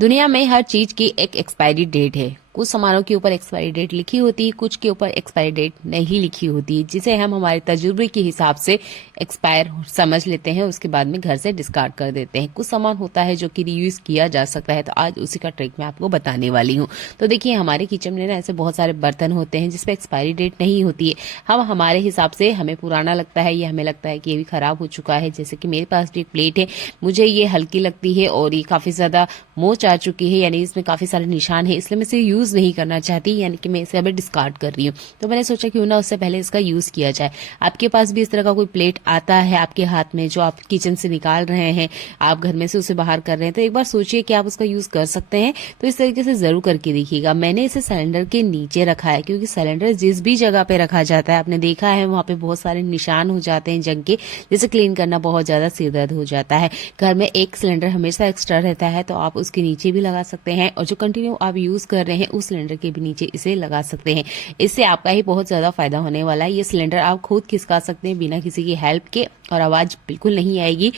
दुनिया में हर चीज की एक एक्सपायरी डेट है। कुछ सामानों के ऊपर एक्सपायरी डेट लिखी होती है, कुछ के ऊपर एक्सपायरी डेट नहीं लिखी होती है, जिसे हम हमारे तजुर्बे के हिसाब से एक्सपायर समझ लेते हैं, उसके बाद में घर से डिस्कार्ड कर देते हैं। कुछ सामान होता है जो कि रीयूज किया जा सकता है, तो आज उसी का ट्रिक मैं आपको बताने वाली हूँ। तो देखिए, हमारे किचन में ना ऐसे बहुत सारे बर्तन होते हैं जिसपे एक्सपायरी डेट नहीं होती है। हम हमारे हिसाब से हमें पुराना लगता है, या हमें लगता है कि ये भी खराब हो चुका है। जैसे कि मेरे पास भी एक प्लेट है, मुझे ये हल्की लगती है और ये काफी ज्यादा मोच आ चुकी है, यानी इसमें काफी सारे निशान है, इसलिए मैं इसे यूज नहीं करना चाहती, यानी कि मैं इसे अभी डिस्कार्ड कर रही हूँ। तो मैंने सोचा क्यों ना उससे पहले इसका यूज किया जाए। आपके पास भी इस तरह का कोई प्लेट आता है आपके हाथ में, जो आप किचन से निकाल रहे हैं, आप घर में से उसे बाहर कर रहे हैं, तो एक बार सोचिए कि आप उसका यूज कर सकते हैं। तो इस तरीके से जरूर करके देखिएगा। मैंने इसे सिलेंडर के नीचे रखा है, क्योंकि सिलेंडर जिस भी जगह पे रखा जाता है, आपने देखा है वहां पे बहुत सारे निशान हो जाते हैं जंग के, जिसे क्लीन करना बहुत ज्यादा सिरदर्द हो जाता है। घर में एक सिलेंडर हमेशा एक्स्ट्रा रहता है, तो आप उसके नीचे भी लगा सकते हैं, और जो कंटिन्यू आप यूज कर रहे हैं उस सिलेंडर के भी नीचे इसे लगा सकते हैं। इससे आपका ही बहुत ज्यादा फायदा होने वाला है। ये सिलेंडर आप खुद खिसका सकते हैं बिना किसी की हेल्प के, और आवाज बिल्कुल नहीं आएगी।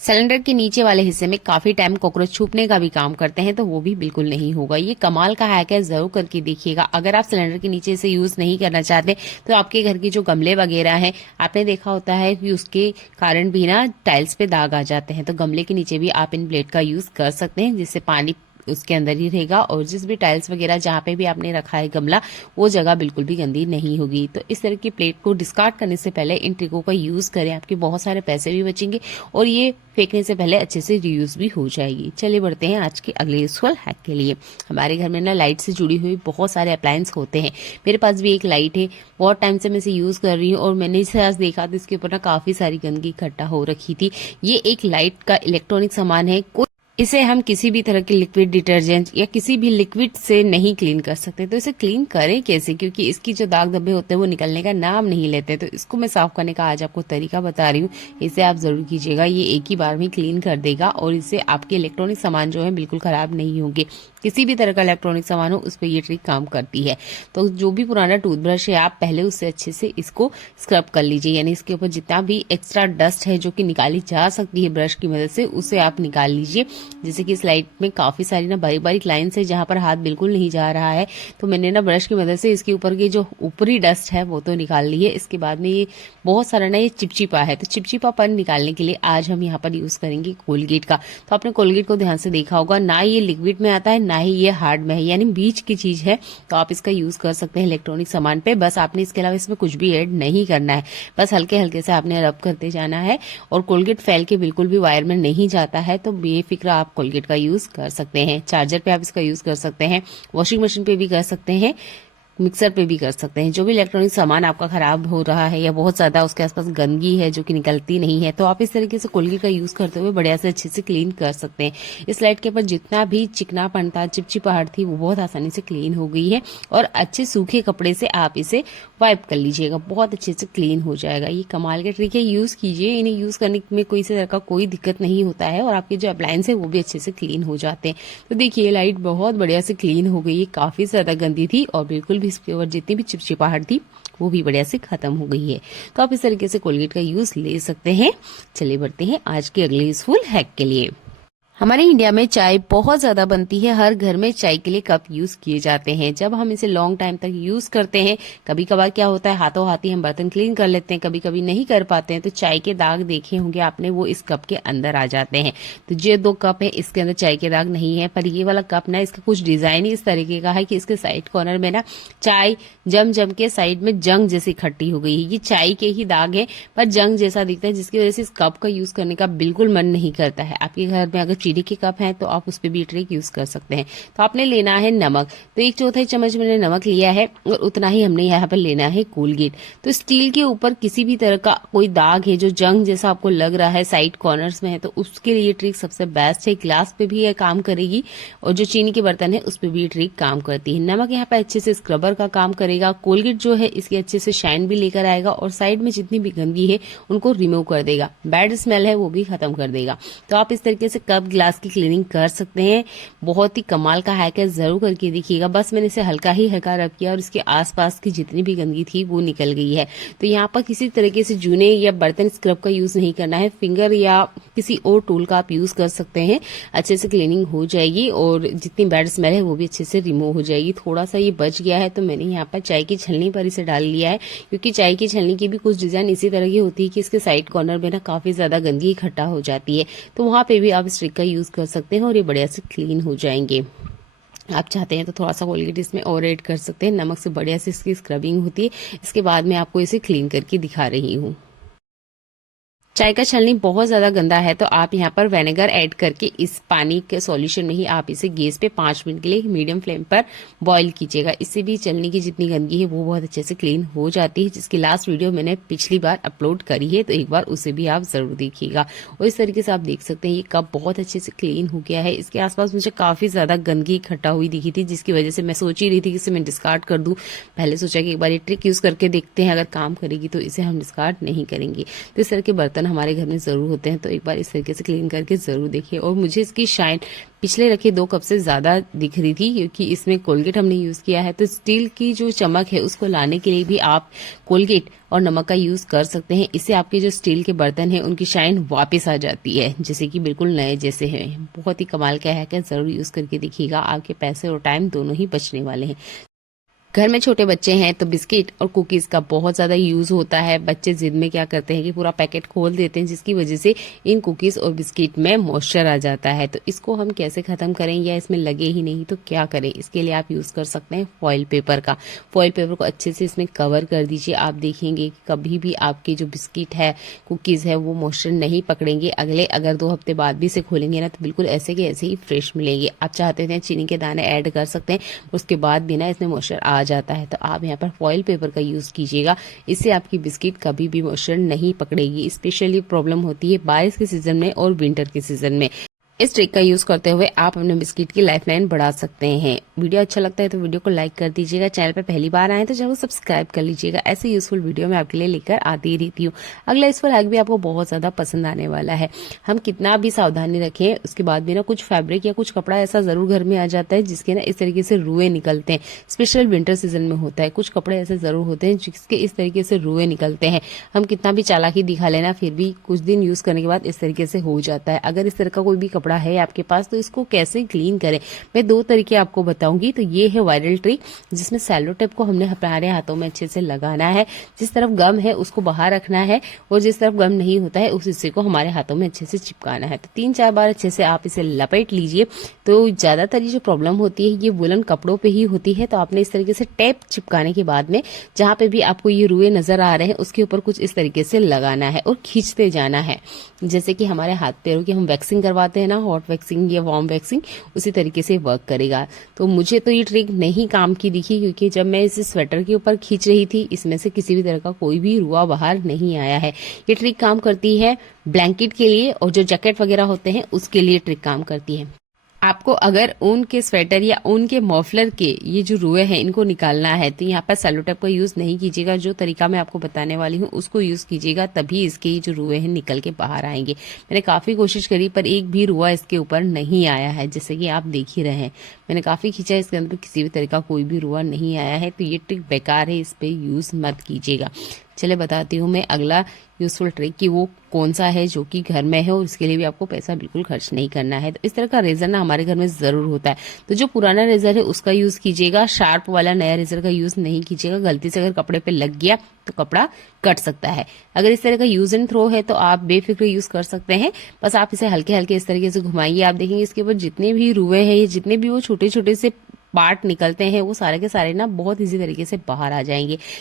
सिलेंडर के नीचे वाले हिस्से में काफी टाइम कॉकरोच छुपने का भी काम करते हैं, तो वो भी बिल्कुल नहीं होगा। ये कमाल का हैक है, जरूर करके देखिएगा। अगर आप सिलेंडर के नीचे इसे यूज नहीं करना चाहते, तो आपके घर की जो गमले वगैरह हैं, आपने देखा होता है कि उसके कारण भी ना टाइल्स पे दाग आ जाते हैं, तो गमले के नीचे भी आप इन ब्लेड का यूज कर सकते हैं, जिससे पानी उसके अंदर ही रहेगा, और जिस भी टाइल्स वगैरह जहाँ पे भी आपने रखा है गमला, वो जगह बिल्कुल भी गंदी नहीं होगी। तो इस तरह की प्लेट को डिस्कार्ड करने से पहले इन ट्रिकों का यूज करें, आपके बहुत सारे पैसे भी बचेंगे, और ये फेंकने से पहले अच्छे से रीयूज भी हो जाएगी। चलिए बढ़ते हैं आज के अगले यूजफुल हैक के लिए। हमारे घर में ना लाइट से जुड़ी हुई बहुत सारे अप्लायंस होते हैं। मेरे पास भी एक लाइट है, बहुत टाइम से मैं इसे यूज कर रही हूँ, और मैंने इसे आज देखा तो इसके ऊपर ना काफी सारी गंदगी इकट्ठा हो रखी थी। ये एक लाइट का इलेक्ट्रॉनिक सामान है। इसे हम किसी भी तरह के लिक्विड डिटर्जेंट या किसी भी लिक्विड से नहीं क्लीन कर सकते। तो इसे क्लीन करें कैसे, क्योंकि इसकी जो दाग धब्बे होते हैं वो निकलने का नाम नहीं लेते। तो इसको मैं साफ करने का आज आपको तरीका बता रही हूँ, इसे आप जरूर कीजिएगा। ये एक ही बार में क्लीन कर देगा, और इससे आपके इलेक्ट्रॉनिक सामान जो है बिल्कुल खराब नहीं होंगे। किसी भी तरह का इलेक्ट्रॉनिक सामान हो, उस पर ये ट्रिक काम करती है। तो जो भी पुराना टूथब्रश है, आप पहले उससे अच्छे से इसको स्क्रब कर लीजिए, यानी इसके ऊपर जितना भी एक्स्ट्रा डस्ट है जो कि निकाली जा सकती है ब्रश की मदद से, उसे आप निकाल लीजिए। जैसे कि स्लाइड में काफी सारी ना बारीक बारीक लाइन्स है जहां पर हाथ बिल्कुल नहीं जा रहा है, तो मैंने ना ब्रश की मदद से इसके ऊपर की जो ऊपरी डस्ट है वो तो निकाल ली है। इसके बाद में ये बहुत सारा ना ये चिपचिपा है, तो चिपचिपापन निकालने के लिए आज हम यहाँ पर यूज करेंगे कोलगेट का। तो आपने कोलगेट को ध्यान से देखा होगा, ना ये लिक्विड में आता है ना ही ये हार्ड में है, यानी बीच की चीज है। तो आप इसका यूज कर सकते हैं इलेक्ट्रॉनिक सामान पे। बस आपने इसके अलावा इसमें कुछ भी ऐड नहीं करना है, बस हल्के हल्के से आपने रब करते जाना है, और कोलगेट फैल के बिल्कुल भी वायर में नहीं जाता है। तो बेफिक्र आप कोलगेट का यूज कर सकते हैं। चार्जर पे आप इसका यूज कर सकते हैं, वॉशिंग मशीन पे भी कर सकते हैं, मिक्सर पे भी कर सकते हैं। जो भी इलेक्ट्रॉनिक सामान आपका खराब हो रहा है या बहुत ज्यादा उसके आसपास गंदगी है जो कि निकलती नहीं है, तो आप इस तरीके से कोलगेट का यूज करते हुए बढ़िया से अच्छे से क्लीन कर सकते हैं। इस लाइट के ऊपर जितना भी चिकनापन था, चिपचिपाहट थी, वो बहुत आसानी से क्लीन हो गई है, और अच्छे सूखे कपड़े से आप इसे वाइप कर लीजिएगा, बहुत अच्छे से क्लीन हो जाएगा। ये कमाल के ट्रिक है, यूज कीजिए। इन्हें यूज करने में कोई से तरह का कोई दिक्कत नहीं होता है, और आपके जो अप्लायंस है वो भी अच्छे से क्लीन हो जाते हैं। तो देखिए, लाइट बहुत बढ़िया से क्लीन हो गई है, काफी ज्यादा गंदी थी, और बिल्कुल भी इसके ऊपर जितनी भी चिपचिपाहट थी वो भी बढ़िया से खत्म हो गई है। तो आप इस तरीके से कोलगेट का यूज ले सकते हैं। चलिए बढ़ते हैं आज के अगले यूजफुल हैक के लिए। हमारे इंडिया में चाय बहुत ज्यादा बनती है, हर घर में चाय के लिए कप यूज किए जाते हैं। जब हम इसे लॉन्ग टाइम तक यूज करते हैं, कभी कभार क्या होता है, हाथों हाथ ही हम बर्तन क्लीन कर लेते हैं, कभी कभी नहीं कर पाते हैं, तो चाय के दाग देखे होंगे आपने, वो इस कप के अंदर आ जाते हैं। तो ये 2 कप है, इसके अंदर चाय के दाग नहीं है, पर ये वाला कप ना, इसका कुछ डिजाइन ही इस तरीके का है कि इसके साइड कॉर्नर में ना चाय जम जम के साइड में जंग जैसी इकट्ठी हो गई है। ये चाय के ही दाग है, पर जंग जैसा दिखता है, जिसकी वजह से इस कप का यूज करने का बिल्कुल मन नहीं करता है। आपके घर में अगर चीनी के कप है तो आप उस पर भी ट्रिक यूज कर सकते हैं। तो आपने लेना है नमक, तो 1/4 चम्मच मैंने नमक लिया है, और उतना ही हमने यहाँ पर लेना है कोलगेट। तो स्टील के ऊपर किसी भी तरह का कोई दाग है जो जंग जैसा आपको लग रहा है, साइड कॉर्नर्स में है, तो उसके लिए ट्रिक सबसे बेस्ट है। ग्लास पे भी यह काम करेगी, और जो चीनी के बर्तन है उस पर भी ट्रिक काम करती है। नमक यहाँ पे अच्छे से स्क्रबर का काम करेगा, कोलगेट जो है इसकी अच्छे से शाइन भी लेकर आएगा, और साइड में जितनी भी गंदगी है उनको रिमूव कर देगा, बैड स्मेल है वो भी खत्म कर देगा। तो आप इस तरीके से कप ग्लास की क्लीनिंग कर सकते हैं। बहुत ही कमाल का हैक है, जरूर करके देखिएगा। बस मैंने इसे हल्का ही हल्का रब किया और इसके आसपास की जितनी भी गंदगी थी वो निकल गई है। तो यहाँ पर किसी तरीके से जूने या बर्तन स्क्रब का यूज नहीं करना है, फिंगर या किसी और टूल का आप यूज कर सकते हैं। अच्छे से क्लीनिंग हो जाएगी और जितनी बैड स्मेल है वो भी अच्छे से रिमूव हो जाएगी। थोड़ा सा ये बच गया है तो मैंने यहाँ पर चाय की छलनी पर इसे डाल लिया है, क्योंकि चाय की छलनी की भी कुछ डिजाइन इसी तरह की होती है कि इसके साइड कॉर्नर में ना काफी ज्यादा गंदगी इकट्ठा हो जाती है। तो वहां पे भी आप इस ट्रिक का यूज कर सकते हैं और ये बढ़िया से क्लीन हो जाएंगे। आप चाहते हैं तो थोड़ा सा कोलगेट इसमें और ऐड कर सकते हैं। नमक से बढ़िया से इसकी स्क्रबिंग होती है। इसके बाद मैं आपको इसे क्लीन करके दिखा रही हूँ। चाय का छलनी बहुत ज्यादा गंदा है तो आप यहाँ पर विनेगर ऐड करके इस पानी के सॉल्यूशन में ही आप इसे गैस पे 5 मिनट के लिए मीडियम फ्लेम पर बॉईल कीजिएगा। इससे भी छलनी की जितनी गंदगी है वो बहुत अच्छे से क्लीन हो जाती है, जिसकी लास्ट वीडियो मैंने पिछली बार अपलोड करी है, तो एक बार उसे भी आप जरूर देखिएगा। और इस तरीके से आप देख सकते हैं ये कप बहुत अच्छे से क्लीन हो गया है। इसके आसपास मुझे काफी ज्यादा गंदगी इकट्ठा हुई दिखी थी, जिसकी वजह से मैं सोच ही रही थी कि इसे मैं डिस्कार्ड कर दूं। पहले सोचा कि एक बार ये ट्रिक यूज करके देखते हैं, अगर काम करेगी तो इसे हम डिस्कार्ड नहीं करेंगे। तो इस तरह के बर्तन हमारे घर में जरूर होते हैं, तो एक बार इस तरीके से क्लीन करके जरूर देखिए। और मुझे इसकी शाइन पिछले रखे 2 कप से ज्यादा दिख रही थी, क्योंकि इसमें कोलगेट हमने यूज किया है। तो स्टील की जो चमक है उसको लाने के लिए भी आप कोलगेट और नमक का यूज कर सकते हैं। इससे आपके जो स्टील के बर्तन हैं उनकी शाइन वापस आ जाती है, जैसे कि बिल्कुल नए जैसे हैं। बहुत ही कमाल का हैक है, जरूर यूज करके देखिएगा। आपके पैसे और टाइम दोनों ही बचने वाले हैं। घर में छोटे बच्चे हैं तो बिस्किट और कुकीज का बहुत ज्यादा यूज होता है। बच्चे जिद में क्या करते हैं कि पूरा पैकेट खोल देते हैं, जिसकी वजह से इन कुकीज और बिस्किट में मॉइस्चर आ जाता है। तो इसको हम कैसे खत्म करें, या इसमें लगे ही नहीं तो क्या करें? इसके लिए आप यूज कर सकते हैं फॉइल पेपर का। फॉइल पेपर को अच्छे से इसमें कवर कर दीजिए। आप देखेंगे कि कभी भी आपके जो बिस्किट है, कुकीज है, वो मॉइस्चर नहीं पकड़ेंगे। अगर 2 हफ्ते बाद भी इसे खोलेंगे ना तो बिल्कुल ऐसे के ऐसे ही फ्रेश मिलेंगे। आप चाहते हैं चीनी के दाने ऐड कर सकते हैं, उसके बाद भी ना इसमें मॉइस्चर आ जाता है। तो आप यहाँ पर फॉइल पेपर का यूज कीजिएगा। इससे आपकी बिस्किट कभी भी मॉइस्चर नहीं पकड़ेगी। स्पेशली प्रॉब्लम होती है बारिश के सीजन में और विंटर के सीजन में। इस ट्रिक का यूज करते हुए आप अपने बिस्किट की लाइफ लाइन बढ़ा सकते हैं। वीडियो अच्छा लगता है तो वीडियो को लाइक कर दीजिएगा। चैनल पर पहली बार आए तो जरूर सब्सक्राइब कर लीजिएगा। ऐसे यूजफुल वीडियो मैं आपके लिए लेकर आती ही रहती हूँ। अगला यूजफुल हैक भी आपको बहुत ज्यादा पसंद आने वाला है। हम कितना भी सावधानी रखें, उसके बाद भी ना कुछ फैब्रिक या कुछ कपड़ा ऐसा जरूर घर में आ जाता है जिसके ना इस तरीके से रुए निकलते हैं। स्पेशल विंटर सीजन में होता है। कुछ कपड़े ऐसे जरूर होते हैं जिसके इस तरीके से रुए निकलते हैं। हम कितना भी चालाकी दिखा लेना, फिर भी कुछ दिन यूज करने के बाद इस तरीके से हो जाता है। अगर इस तरह का कोई भी कपड़ा है आपके पास तो इसको कैसे क्लीन करें, मैं 2 तरीके आपको बताऊंगी। तो ये है वायरल ट्रिक, जिसमें सेलो टेप को हमने हमारे हाथों में अच्छे से लगाना है। जिस तरफ गम है उसको बाहर रखना है और जिस तरफ गम नहीं होता है उस हिस्से को हमारे हाथों में अच्छे से चिपकाना है। तो 3-4 बार अच्छे से आप इसे लपेट लीजिए। तो ज्यादातर ये जो प्रॉब्लम होती है ये वुलन कपड़ों पे ही होती है। तो आपने इस तरीके से टेप चिपकाने के बाद में जहां पे भी आपको ये रुए नजर आ रहे हैं उसके ऊपर कुछ इस तरीके से लगाना है और खींचते जाना है। जैसे कि हमारे हाथ पैरों की हम वैक्सिंग करवाते हैं ना, हॉट वैक्सिंग या वार्म वैक्सिंग, उसी तरीके से वर्क करेगा। तो मुझे तो ये ट्रिक नहीं काम की दिखी, क्योंकि जब मैं इसे स्वेटर के ऊपर खींच रही थी इसमें से किसी भी तरह का कोई भी रुआ बाहर नहीं आया है। ये ट्रिक काम करती है ब्लैंकेट के लिए और जो जैकेट वगैरह होते हैं उसके लिए ट्रिक काम करती है। आपको अगर ऊन के स्वेटर या ऊन के मफलर के ये जो रुए हैं इनको निकालना है तो यहाँ पर सेलो टेप का यूज नहीं कीजिएगा। जो तरीका मैं आपको बताने वाली हूँ उसको यूज कीजिएगा, तभी इसके ये जो रुए हैं निकल के बाहर आएंगे। मैंने काफी कोशिश करी पर एक भी रुआ इसके ऊपर नहीं आया है, जैसे कि आप देख ही रहे हैं। मैंने काफी खींचा, इसके अंदर किसी भी तरह का कोई भी रुआ नहीं आया है। तो ये ट्रिक बेकार है, इस पे यूज मत कीजिएगा। चले बताती हूँ मैं अगला यूजफुल ट्रिक कि वो कौन सा है जो कि घर में है और इसके लिए भी आपको पैसा बिल्कुल खर्च नहीं करना है। तो इस तरह का रेजर ना हमारे घर में जरूर होता है, तो जो पुराना रेजर है उसका यूज कीजिएगा। शार्प वाला नया रेजर का यूज नहीं कीजिएगा। गलती से अगर कपड़े पे लग गया तो कपड़ा कट सकता है। अगर इस तरह का यूज एंड थ्रो है तो आप बेफिक्र यूज कर सकते हैं। बस आप इसे हल्के हल्के इस तरीके से घुमाइए। आप देखेंगे इसके ऊपर जितने भी रुए हैं, ये जितने भी वो छोटे छोटे से पार्ट निकलते हैं वो सारे के सारे ना बहुत इजी तरीके से बाहर आ जाएंगे।